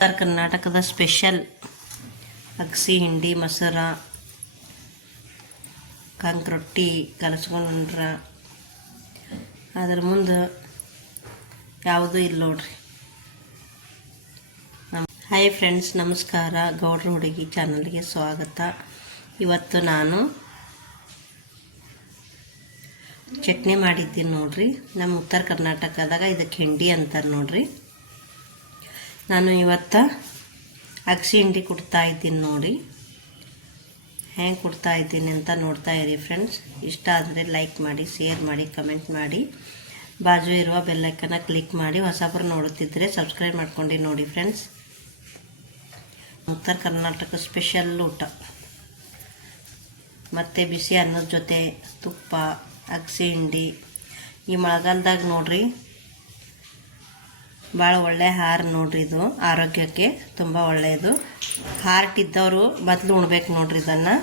ಉತ್ತರ ಕರ್ನಾಟಕದ ಸ್ಪೆಷಲ್ ಅಗಸಿ ಹಿಂಡಿ ಮೊಸರ ಕಂಕ್ ರೊಟ್ಟಿ ಕಲಸ್ಕೊಂಡ್ರ ಅದ್ರ ಮುಂದೆ ಯಾವುದೂ ಇಲ್ಲ ನೋಡ್ರಿ. ಹಾಯ್ ಫ್ರೆಂಡ್ಸ್, ನಮಸ್ಕಾರ. ಗೌಡ್ರ ಹುಡುಗಿ ಚಾನಲ್ಗೆ ಸ್ವಾಗತ. ಇವತ್ತು ನಾನು ಚಟ್ನಿ ಮಾಡಿದ್ದೀನಿ ನೋಡ್ರಿ. ನಮ್ಮ ಉತ್ತರ ಕರ್ನಾಟಕದಾಗ ಇದಕ್ಕೆ ಹಿಂಡಿ ಅಂತಾರೆ ನೋಡ್ರಿ. ನಾನು ಇವತ್ತು ಅಗಸಿ ಹಿಂಡಿ ಕೊಡ್ತಾ ಇದ್ದೀನಿ ನೋಡಿ. ಹೆಂಗೆ ಕೊಡ್ತಾ ಇದ್ದೀನಿ ಅಂತ ನೋಡ್ತಾ ಇರಿ ಫ್ರೆಂಡ್ಸ್. ಇಷ್ಟ ಆದರೆ ಲೈಕ್ ಮಾಡಿ, ಶೇರ್ ಮಾಡಿ, ಕಮೆಂಟ್ ಮಾಡಿ, ಬಾಜು ಇರುವ ಬೆಲ್ಲೈಕನ್ನ ಕ್ಲಿಕ್ ಮಾಡಿ. ಹೊಸಬರು ನೋಡುತ್ತಿದ್ದರೆ ಸಬ್ಸ್ಕ್ರೈಬ್ ಮಾಡ್ಕೊಂಡು ನೋಡಿ ಫ್ರೆಂಡ್ಸ್. ಉತ್ತರ ಕರ್ನಾಟಕ ಸ್ಪೆಷಲ್ ಊಟ, ಮತ್ತು ಬಿಸಿ ಅನ್ನದ ಜೊತೆ ತುಪ್ಪ, ಅಗಸಿ ಹಿಂಡಿ. ಈ ಮಳೆಗಾಲದಾಗ ನೋಡ್ರಿ ಭಾಳ ಒಳ್ಳೆ ಆಹಾರ ನೋಡ್ರಿ. ಇದು ಆರೋಗ್ಯಕ್ಕೆ ತುಂಬ ಒಳ್ಳೆಯದು. ಹಾರ್ಟ್ ಇದ್ದವರು ಮೊದಲು ಉಣ್ಬೇಕು ನೋಡ್ರಿ. ಇದನ್ನು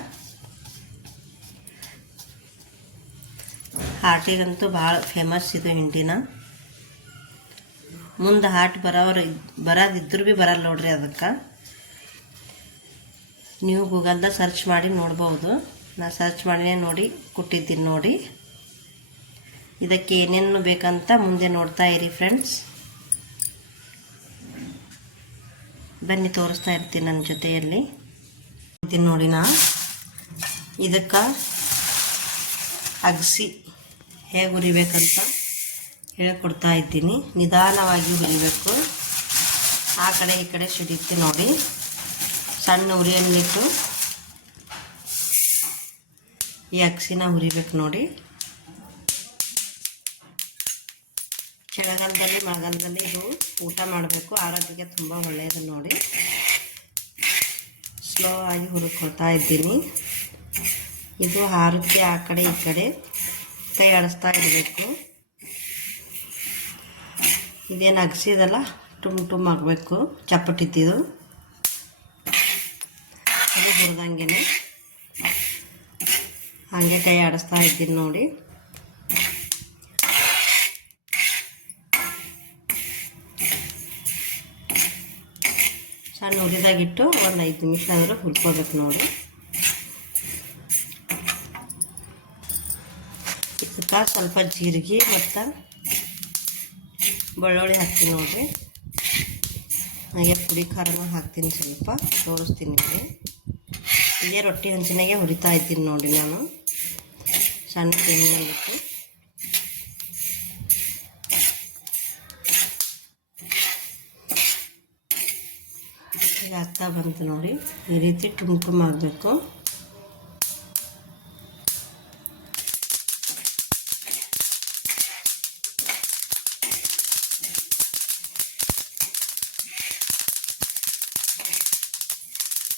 ಹಾರ್ಟಿಗಂತೂ ಭಾಳ ಫೇಮಸ್ ಇದು ಹಿಂಡಿನ. ಮುಂದೆ ಹಾರ್ಟ್ ಬರೋದಿದ್ರೂ ಭೀ ಬರಲ್ಲ ನೋಡ್ರಿ. ಅದಕ್ಕೆ ನೀವು ಗೂಗಲ್ದಾಗ ಸರ್ಚ್ ಮಾಡಿ ನೋಡ್ಬೋದು. ನಾನು ಸರ್ಚ್ ಮಾಡಿನೇ ನೋಡಿ ಕೊಟ್ಟಿದ್ದೀನಿ ನೋಡಿ. ಇದಕ್ಕೆ ಏನೇನು ಬೇಕಂತ ಮುಂದೆ ನೋಡ್ತಾ ಇರಿ ಫ್ರೆಂಡ್ಸ್. ಬನ್ನಿ ತೋರಿಸ್ತಾ ಇರ್ತೀನಿ ನನ್ನ ಜೊತೆಯಲ್ಲಿ ನೋಡಿ. ನಾ ಇದಕ್ಕೆ ಅಗಸಿ ಹೇಗೆ ಹುರಿಬೇಕಂತ ಹೇಳ್ಕೊಡ್ತಾ ಇದ್ದೀನಿ. ನಿಧಾನವಾಗಿ ಹುರಿಬೇಕು. ಆ ಕಡೆ ಈ ಕಡೆ ಸಿಡಿಯುತ್ತೆ ನೋಡಿ. ಸಣ್ಣ ಉರಿಯನ್ನಿಟ್ಟು ಈ ಅಗಸಿನ ಹುರಿಬೇಕು ನೋಡಿ. ಚಳಿಗಾಲದಲ್ಲಿ ಮಳೆಗಾಲದಲ್ಲಿ ಇದು ಊಟ ಮಾಡಬೇಕು. ಆರೋಗ್ಯಕ್ಕೆ ತುಂಬ ಒಳ್ಳೆಯದು ನೋಡಿ. ಸ್ಲೋ ಆಗಿ ಹುರ್ಕೊಳ್ತಾ ಇದ್ದೀನಿ. ಇದು ಹಾರುತ್ತೆ ಆ ಕಡೆ ಈ ಕಡೆ, ಕೈ ಆಡಿಸ್ತಾ ಇರಬೇಕು. ಇದೇನು ಅಗಸಿದಲ್ಲ ಟುಮ್ ಆಗಬೇಕು, ಚಪ್ಪಟ್ಟಿದ್ದು. ಅದು ಹುರಿದಂಗೆ ಹಾಗೆ ಕೈ ಆಡಿಸ್ತಾ ಇದ್ದೀನಿ ನೋಡಿ. ಸಣ್ಣ ಉರಿದಾಗಿಟ್ಟು ಒಂದು 5 ನಿಮಿಷ ಆದರೂ ಹುರ್ಕೋಬೇಕು ನೋಡಿ. ಇದಕ್ಕೆ ಸ್ವಲ್ಪ ಜೀರಿಗೆ ಮತ್ತು ಬೆಳ್ಳುಳ್ಳಿ ಹಾಕ್ತೀನಿ ನೋಡಿರಿ. ಹಾಗೆ ಪುಡಿ ಖಾರನ ಹಾಕ್ತೀನಿ, ಸ್ವಲ್ಪ ತೋರಿಸ್ತೀನಿ. ಇದೇ ರೊಟ್ಟಿ ಹಂಚಿನಾಗೆ ಹುರಿತಾ ಇದ್ದೀನಿ ನೋಡಿ ನಾನು, ಸಣ್ಣ ಎಣ್ಣೆಗಿಟ್ಟು. ಈಗ ಆಗ್ತಾ ಬಂತು ನೋಡಿ. ಈ ರೀತಿ ಟುಮ್ ಆಗಬೇಕು.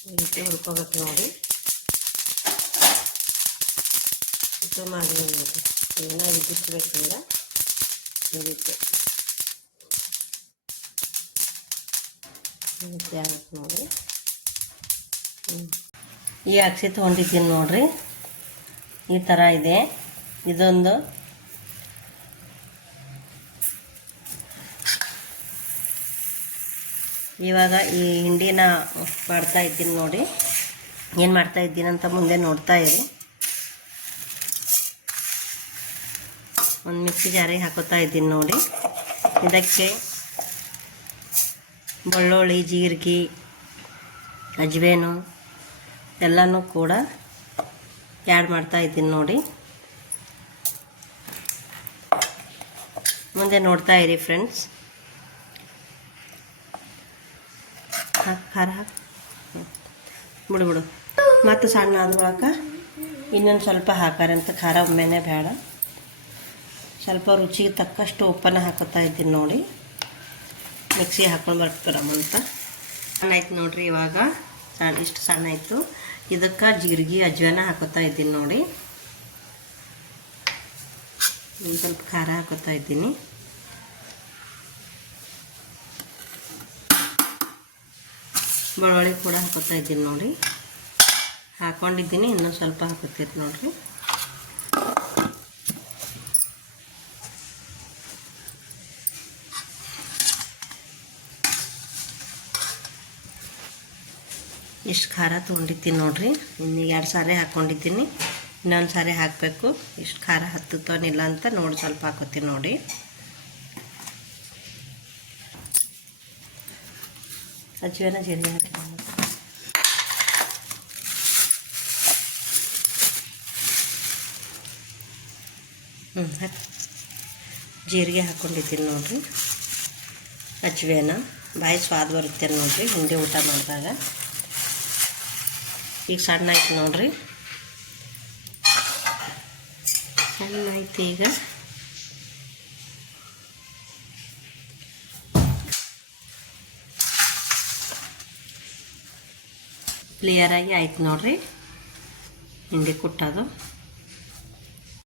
ಈ ರೀತಿ ಹುರ್ಕೋಬೇಕು ನೋಡಿ. ಟುಮ್ ಆಗಲಿ ನೋಡಿ. ಏನೋ ಇದಿಸ್ಬೇಕಂದ್ರೆ ಈ ರೀತಿ ಆಗುತ್ತೆ ನೋಡಿ. ಈ ಅಗಸಿ ತೊಗೊಂಡಿದ್ದೀನಿ ನೋಡ್ರಿ. ಈ ಥರ ಇದೆ. ಇದೊಂದು ಇವಾಗ ಈ ಹಿಂಡಿನ ಮಾಡ್ತಾ ಇದ್ದೀನಿ ನೋಡಿ. ಏನು ಮಾಡ್ತಾ ಇದ್ದೀನಿ ಅಂತ ಮುಂದೆ ನೋಡ್ತಾ ಇರಿ. ಒಂದು ಮಿಕ್ಸಿ ಜಾರಿಗೆ ಹಾಕೋತಾ ಇದ್ದೀನಿ ನೋಡಿ. ಇದಕ್ಕೆ ಬೆಳ್ಳುಳ್ಳಿ, ಜೀರಿಗೆ, ಅಜ್ವೇನು ಎಲ್ಲನೂ ಕೂಡ ಆ್ಯಡ್ ಮಾಡ್ತಾ ಇದ್ದೀನಿ ನೋಡಿ. ಮುಂದೆ ನೋಡ್ತಾ ಇರಿ ಫ್ರೆಂಡ್ಸ್. ಖಾರ ಬಿಡು ಮತ್ತು ಸಣ್ಣ ಆದ್ಮೇಲೆ ಇನ್ನೊಂದು ಸ್ವಲ್ಪ ಹಾಕಾರಂತ. ಖಾರ ಒಮ್ಮೆನೇ ಬೇಡ. ಸ್ವಲ್ಪ ರುಚಿಗೆ ತಕ್ಕಷ್ಟು ಉಪ್ಪನ್ನು ಹಾಕೋತಾ ಇದ್ದೀನಿ ನೋಡಿ. ಮಿಕ್ಸಿ ಹಾಕೊಂಡು ಬರ್ತೀರಮ್ಮಂತ. ಸಣ್ಣ ಆಯ್ತು ನೋಡ್ರಿ. ಇವಾಗ ಇಷ್ಟು ಸಣ್ಣ ಆಯಿತು. ಇದಕ್ಕೆ ಜೀರಿಗೆ, ಅಜ್ವಾನ ಹಾಕೋತಾ ಇದ್ದೀನಿ ನೋಡಿ. ಸ್ವಲ್ಪ ಖಾರ ಹಾಕೋತಾ ಇದ್ದೀನಿ. ಬೆಳ್ಳುಳ್ಳಿ ಕೂಡ ಹಾಕೋತಾ ಇದ್ದೀನಿ ನೋಡಿ. ಹಾಕ್ಕೊಂಡಿದ್ದೀನಿ. ಇನ್ನೂ ಸ್ವಲ್ಪ ಹಾಕೋತೀರಿ ನೋಡಿರಿ. ಇಷ್ಟು ಖಾರ ತೊಗೊಂಡಿದ್ದೀನಿ ನೋಡಿರಿ. ಇನ್ನು 2 ಸಾರಿ ಹಾಕ್ಕೊಂಡಿದ್ದೀನಿ, ಇನ್ನೊಂದು ಸಾರಿ ಹಾಕಬೇಕು. ಇಷ್ಟು ಖಾರ ಹತ್ತುತ್ತೋನಿಲ್ಲ ಅಂತ ನೋಡಿ ಸ್ವಲ್ಪ ಹಾಕೋತೀನಿ ನೋಡಿ. ಅಜ್ಜಿನ ಜೀರಿಗೆ ಹಾಕಿ ಜೀರಿಗೆ ಹಾಕ್ಕೊಂಡಿದ್ದೀನಿ ನೋಡಿರಿ. ಅಜ್ವೇನ ಬಾಯಿ ಸ್ವಾದ ಬರುತ್ತೆ ನೋಡಿರಿ ಹಿಂಡಿ ಊಟ ಮಾಡಿದಾಗ. ಈಗ ಸಣ್ಣ ಆಯ್ತು ನೋಡಿರಿ, ಸಣ್ಣ ಆಯ್ತು. ಈಗ ಕ್ಲಿಯರಾಗಿ ಆಯ್ತು ನೋಡಿರಿ ಹಿಂಡಿ ಕುಟ್ಟೋದು.